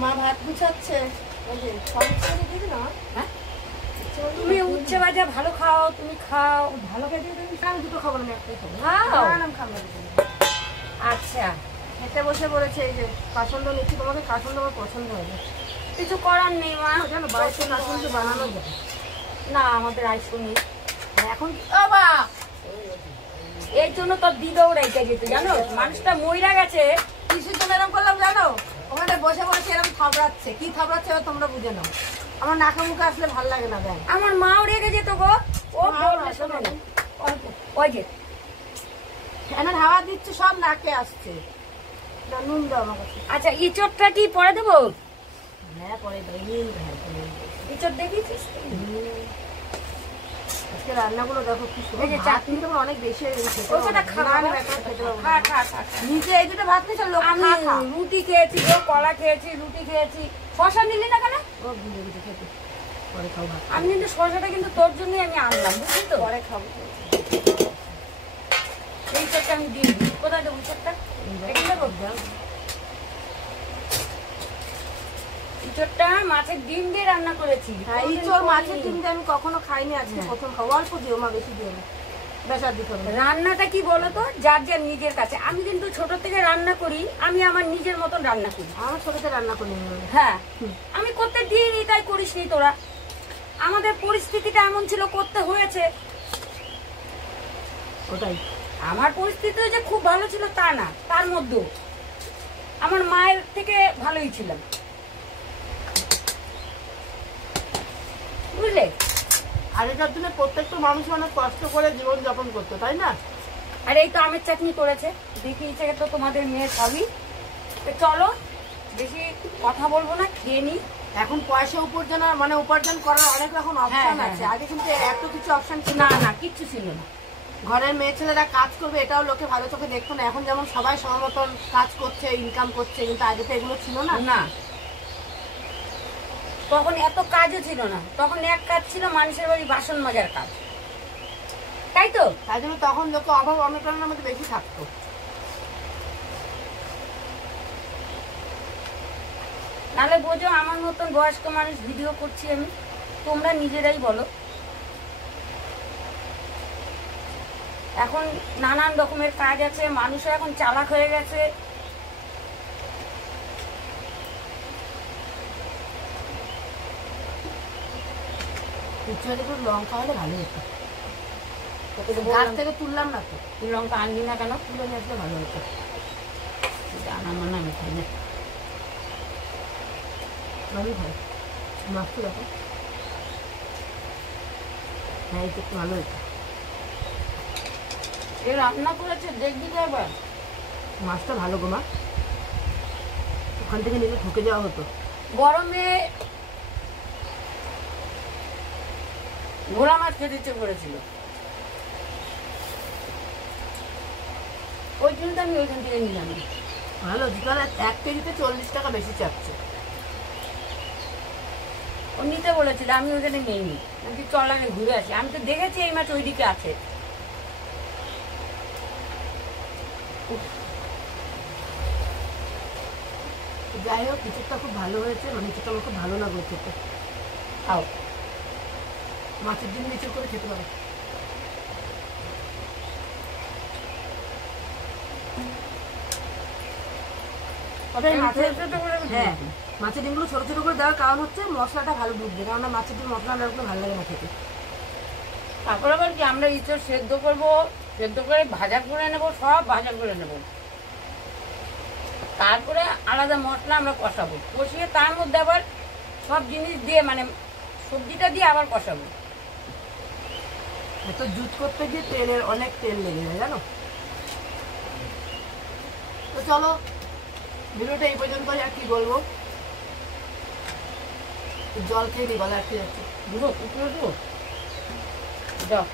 মা ভাত গুছাচ্ছে। তুমি উচ্ছে ভাজা ভালো খাও, তুমি খাও ভালো খেতে। তুমি আমি দুটো খাবো না, একটাই খাবো। খাবো। আচ্ছা, খেতে বসে পড়েছে। এই যে কাসন্দ নিচ্ছি, তোমাকে কাসন্দ আমার পছন্দ হবে। কিছু করার নেই মা, জানো বাড়িতে কাসন্দ বানানো যায় না, আমাদের আইসো নেই এখন। এই জন্য তোর দিদাও রেখে যেত জানো, মানুষটা মইরা গেছে। কিসের জন্য এরকম করলাম জানো? ওখানে বসে বসে এরকম থাবড়াচ্ছে। কি থাবড়াচ্ছে এবার তোমরা বুঝে নাও। আমার নাকে মুখে আসলে ভালো লাগে না। দেখ আমার মাও রেগে যেত গো। ও বললে শোনো না, ওই যে ফ্যানের হাওয়া দিচ্ছে, সব নাকে আসছে। নুন দাও আমার কাছে। আচ্ছা, ইঁচড়টা কি পরে দেবো? হ্যাঁ পরে দাও। নুন ইঁচড় দেখিয়েছিস? আজকে রান্নাগুলো দেখো কি সুন্দর। চাটনি তো অনেক বেশি হয়ে গেছে। নিচে এই দুটো ভাত নিয়েছে। আমি রুটি খেয়েছি গো, কলা খেয়েছি, রুটি খেয়েছি। শশা নিলি না কেন? পরে খাও ভাত। আমি কিন্তু শশাটা কিন্তু তোর জন্যই আমি আনলাম, বুঝলি তো? পরে খাবো। এই চটটা আমি দিয়ে দিই। কোথায় দেবো চটটা? ইঁচড়টা মাছের ডিম দিয়ে রান্না করেছি। হ্যাঁ, ইঁচড় মাছের ডিম দিয়ে আমি কখনো খাইনি, আজকে প্রথম খাবো। অল্প দিও মা, বেশি দিও না। বেশার দিতে হবে। রান্নাটা কি বলতো, যার যার নিজের কাছে। আমি কিন্তু ছোট থেকে রান্না করি, আমি আমার নিজের মতন রান্না করি। আমার ছোটতে রান্না করি। হ্যাঁ, আমি করতে দিইনি, তাই করিস নি তোরা। আমাদের পরিস্থিতিটা এমন ছিল, করতে হয়েছে। ওটাই আমার পরিস্থিতি যে খুব ভালো ছিল তা না, তার মধ্যেও আমার মায়ের থেকে ভালোই ছিলাম, বুঝলে? আগেকার দিনে প্রত্যেকটা মানুষ অনেক কষ্ট করে জীবন যাপন করতো, তাই না? আর এই তো আমের চাটনি করেছে, দেখিয়েছে তো তোমাদের মেয়ের সবই। চলো, বেশি কথা বলবো না, খেয়ে নি। এখন পয়সা উপার্জন করার অনেক রকম অপশন আছে। আগে কিন্তু এত কিছু অপশন ছিল না, না কিচ্ছু ছিল না। ঘরের মেয়ে ছেলেরা কাজ করবে এটাও লোকে ভালো চোখে দেখতো না। এখন যেমন সবাই সমমতন কাজ করছে, ইনকাম করছে, কিন্তু আগে তো এগুলো ছিল না। না, তখন এত কাজও ছিল না। তখন এক কাজ ছিল মানুষের বাড়ি বাসন মাজার কাজ, তাই তো? তাই জন্য তখন লোকে অভাব অনটনের মধ্যে বেশি থাকতো। নাহলে বোঝো, আমার মতন বয়স্ক মানুষ ভিডিও করছি আমি, তোমরা নিজেরাই বলো। এখন নানান রকমের কাজ আছে, মানুষও এখন চালাক হয়ে গেছে। লঙ্কা হলে ভালো হতো। গাছ থেকে তুললাম না তো। তুই লঙ্কা আনবি না কেন? তুলে নিয়ে আসলে ভালো হতো। জানা মানে আমি খাই না। আমি খাই মাছ তো দেখো। হ্যাঁ, এটা একটু ভালো হতো। এ রান্না করেছে, দেখবি তো একবার। মাছটা ভালো গো মা, ওখান থেকে নিলে ঠকে যাওয়া হতো। গরমে ঘোড়া মাছ খেতে ইচ্ছে করেছিল, ওই জন্য আমি ওইখান থেকে নিলাম। ভালো, যেখানে 1 কেজিতে 40 টাকা বেশি চাচ্ছে। ও নিতে বলেছিল, আমি ওইখানে নিইনি। আমি চল আগে ঘুরে আসি, আমি তো দেখেছি এই মাছ ওইদিকে আছে। যাই হোক, কিছুটা খুব ভালো হয়েছে। কিছুটা আমার খুব ভালো লাগলো খেতে। খাও, মাছের ডিম নিচে করে খেতে পারো। হ্যাঁ, মাছের ডিমগুলো ছোট ছোট করে দেওয়ার কারণ হচ্ছে মশলাটা ভালো ঢুকবে, কারণ মাছের ডিম মশলা না রাখলে ভালো লাগে না খেতে। তারপর আবার কি, আমরা ইঁচড় সেদ্ধ করবো, সেদ্ধ করে ভাজা করে নেবো, সব ভাজা করে নেবো। তারপরে আলাদা মশলা আমরা কষাবো, কষিয়ে তার মধ্যে আবার সব জিনিস দিয়ে, মানে সবজিটা দিয়ে আবার কষাবো। এত জুত করতে গিয়ে অনেক তেল লেগে যায় জানো। তো চলো, ভিডিওটা এই পর্যন্তই। আর কি বলবো, জল খেয়ে নি, গলা আটকে যাচ্ছে। বুঝো, যাও।